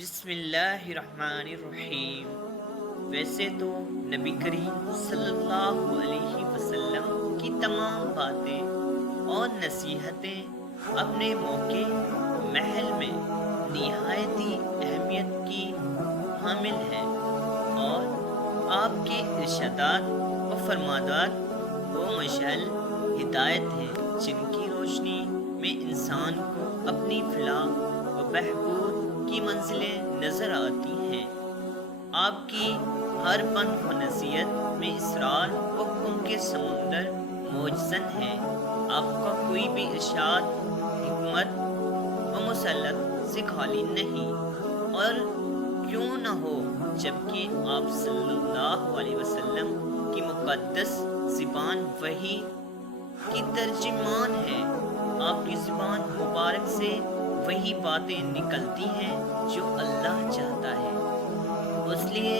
بسم اللہ الرحمن الرحیم۔ ویسے تو نبی کریم صلی اللہ علیہ وسلم کی تمام باتیں اور نصیحتیں اپنے موقع محل میں نہایتی اہمیت کی حامل ہیں، اور آپ کے ارشادات و فرمادات وہ مشعل ہدایت ہیں جن کی روشنی میں انسان کو اپنی فلاح و بہبود کی منزلیں نظر آتی ہیں۔ آپ کی ہر بند و نصیحت میں اسرار و حکم کے سمندر موجزن ہے۔ آپ کا کوئی بھی ارشاد حکمت و مسلط سے خالی نہیں، اور کیوں نہ ہو جبکہ آپ صلی اللہ علیہ وسلم کی مقدس زبان وحی کی ترجمان ہے۔ آپ کی زبان مبارک سے وہی باتیں نکلتی ہیں جو اللہ چاہتا ہے، اس لیے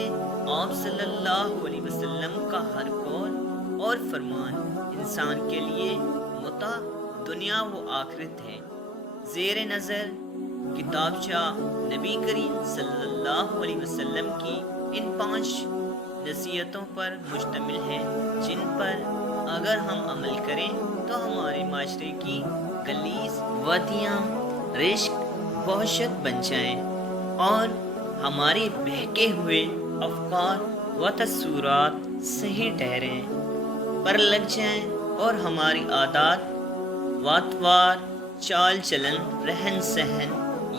آپ صلی اللہ علیہ وسلم کا ہر قول اور فرمان انسان کے لیے متاع دنیا و آخرت ہے۔ زیر نظر کتابچہ نبی کریم صلی اللہ علیہ وسلم کی ان 5 نصیحتوں پر مشتمل ہے، جن پر اگر ہم عمل کریں تو ہمارے معاشرے کی غلیظ وادیاں رشک وحشت بن جائیں، اور ہمارے بہکے ہوئے افکار و تصورات صحیح ٹھہریں، پر لگ جائیں، اور ہماری عادات واتوار چال چلن رہن سہن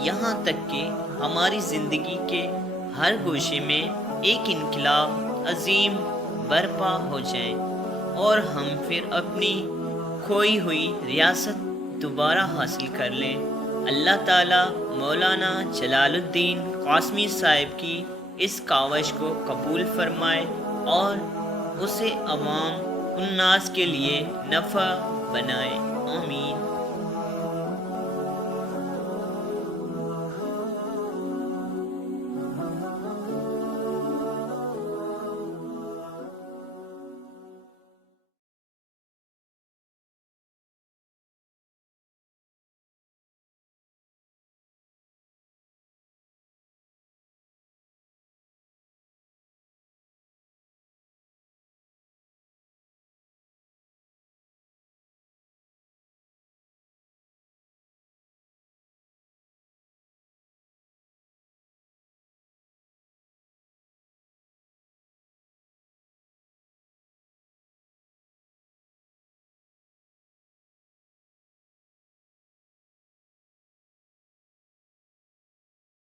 یہاں تک کہ ہماری زندگی کے ہر گوشے میں ایک انقلاب عظیم برپا ہو جائے، اور ہم پھر اپنی کھوئی ہوئی ریاست دوبارہ حاصل کر لیں۔ اللہ تعالیٰ مولانا جلال الدین قاسمی صاحب کی اس کاوش کو قبول فرمائے اور اسے عوام الناس کے لیے نفع بنائے، آمین۔